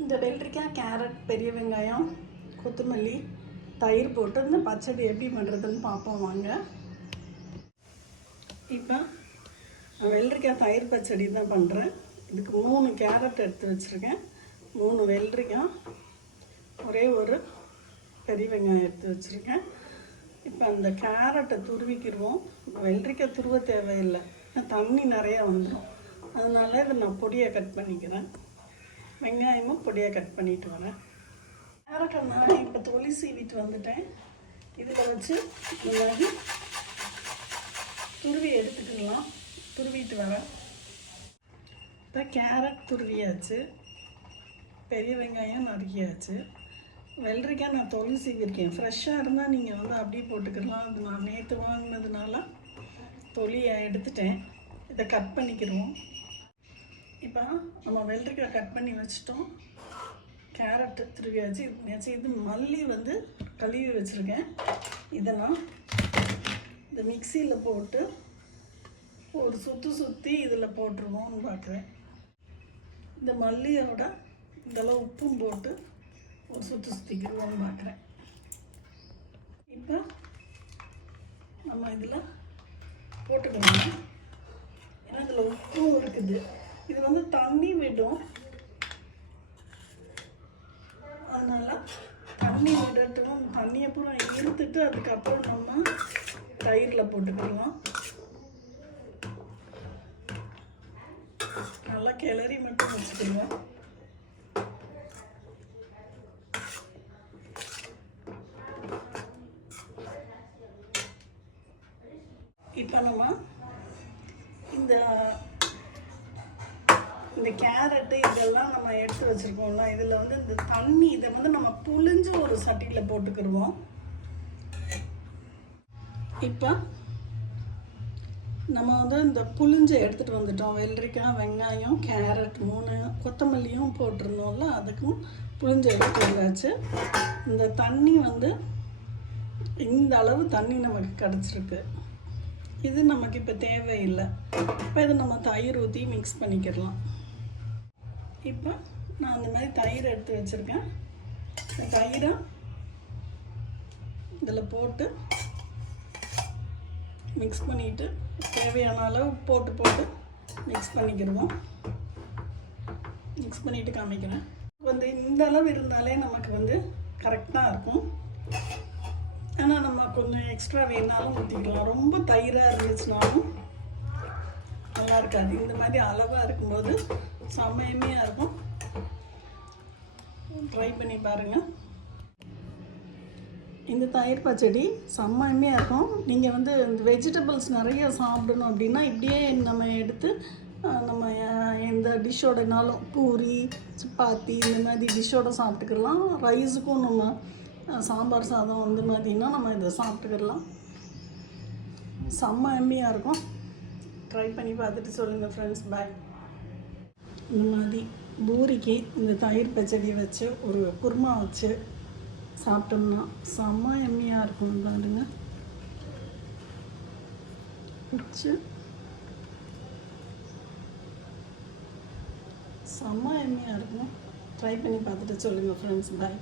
இந்த வெள்ளரிக்காய், கேரட், பெரிய வெங்காயம், கொத்தமல்லி, தயிர் போட்டு இந்த பச்சடி எப்படி பண்ணுறதுன்னு பார்ப்போம் வாங்க. இப்போ வெள்ளரிக்காய் தயிர் பச்சடி தான் பண்ணுறேன். இதுக்கு 3 கேரட் எடுத்து வச்சுருக்கேன், 3 வெள்ளரிக்காய், ஒரே ஒரு பெரிய வெங்காயம் எடுத்து வச்சுருக்கேன். இப்போ அந்த கேரட்டை துருவிக்கிடுவோம். வெள்ளரிக்காய் துருவ தேவையில்லை, தண்ணி நிறையா வந்துடும். அதனால இதை நான் பொடியாக கட் பண்ணிக்கிறேன். வெங்காயமும் பொடியாக கட் பண்ணிட்டு வரேன். கேரட்டை நான் இப்போ தொலி சீவிட்டு வந்துட்டேன். இதில் வச்சு இந்த மாதிரி துருவி எடுத்துக்கலாம். துருவிட்டு வரேன். இப்போ கேரட் துருவியாச்சு, பெரிய வெங்காயம் நறுக்கியாச்சு. வெள்ளரிக்காய் நான் தொலி சீவிருக்கேன். ஃப்ரெஷ்ஷாக இருந்தால் நீங்கள் வந்து அப்படியே போட்டுக்கலாம். அது நான் நேற்று வாங்கினதுனால தொலியை எடுத்துட்டேன். இதை கட் பண்ணிக்கிடுவோம். இப்போ நம்ம வெள்ளரிக்காய் கட் பண்ணி வச்சிட்டோம். கேரட்டு துருவியாச்சு. இது மல்லி வந்து கழுவி வச்சுருக்கேன். இதை நான் இந்த மிக்சியில் போட்டு ஒரு சுற்றி இதில் போட்டுருவோம்னு பார்க்குறேன். இந்த மல்லியோட இதெல்லாம் உப்பும் போட்டு ஒரு சுற்றிக்கிடுவோம்னு பார்க்குறேன். இப்போ நம்ம இதில் போட்டுக்கணும். ஏன்னா இதில் உப்பும் இருக்குது. இது வந்து தண்ணி விடும், அதனால் தண்ணி விடட்டும். தண்ணியை பூரா இழுத்துட்டு அதுக்கப்புறம் நம்ம தயிரில் போட்டுக்கலாம். நல்லா கிளறி மட்டும் வச்சுக்கலாம். இப்போ நம்ம இந்த கேரட்டு இதெல்லாம் நம்ம எடுத்து வச்சுருக்கோம்ல, இதில் வந்து இந்த தண்ணி இதை வந்து நம்ம புழிஞ்சு ஒரு சட்டியில் போட்டுக்கிடுவோம். இப்போ நம்ம வந்து இந்த புழிஞ்சை எடுத்துகிட்டு வந்துட்டோம். வெள்ளரிக்காய், வெங்காயம், கேரட் 3, கொத்தமல்லியும் போட்டிருந்தோம்ல, அதுக்கும் புழிஞ்சை எடுத்து வந்தாச்சு. இந்த தண்ணி வந்து இந்த அளவு தண்ணி நமக்கு கிடச்சிருக்கு. இது நமக்கு இப்போ தேவையில்லை. இப்போ இதை நம்ம தயிர் ஊற்றி மிக்ஸ் பண்ணிக்கிடலாம். இப்போ நான் அந்த மாதிரி தயிர் எடுத்து வச்சுருக்கேன். இந்த தயிரை இதில் போட்டு மிக்ஸ் பண்ணிவிட்டு தேவையான அளவு போட்டு மிக்ஸ் பண்ணிக்கிடுவோம். மிக்ஸ் பண்ணிவிட்டு காமிக்கிறேன். வந்து இந்த அளவு இருந்தாலே நமக்கு வந்து கரெக்டாக இருக்கும். ஆனால் நம்ம கொஞ்சம் எக்ஸ்ட்ரா வேணாலும் ஊற்றிக்கலாம். ரொம்ப தயிராக இருந்துச்சுனாலும் நல்லா இருக்காது. இந்த மாதிரி அளவாக இருக்கும்போது செம்மையாக இருக்கும். ட்ரை பண்ணி பாருங்கள். இந்த தயிர் பச்சடி செம்மையாக இருக்கும். நீங்கள் வந்து இந்த வெஜிடபிள்ஸ் நிறைய சாப்பிடணும் அப்படின்னா இப்படியே நம்ம எடுத்து நம்ம எந்த டிஷ்ஷோடனாலும் பூரி, சப்பாத்தி இந்த மாதிரி டிஷ்ஷோடு சாப்பிட்டுக்கலாம். ரைஸுக்கும் நம்ம சாம்பார் சாதம் அந்த மாதிரினா நம்ம இதை சாப்பிட்டுக்கலாம். செம்மையாக இருக்கும். ட்ரை பண்ணி பார்த்துட்டு சொல்லுங்கள் ஃப்ரெண்ட்ஸ். பாய். இந்த மாதிரி பூரிக்கு இந்த தயிர் பச்சடி வச்சு ஒரு குருமா வச்சு சாப்பிட்டோம்னா செம்மையாக இருக்கும். பாருங்க வச்சு செம்மையாக இருக்கும். ட்ரை பண்ணி பார்த்துட்டு சொல்லுங்கள் ஃப்ரெண்ட்ஸ். பாய்.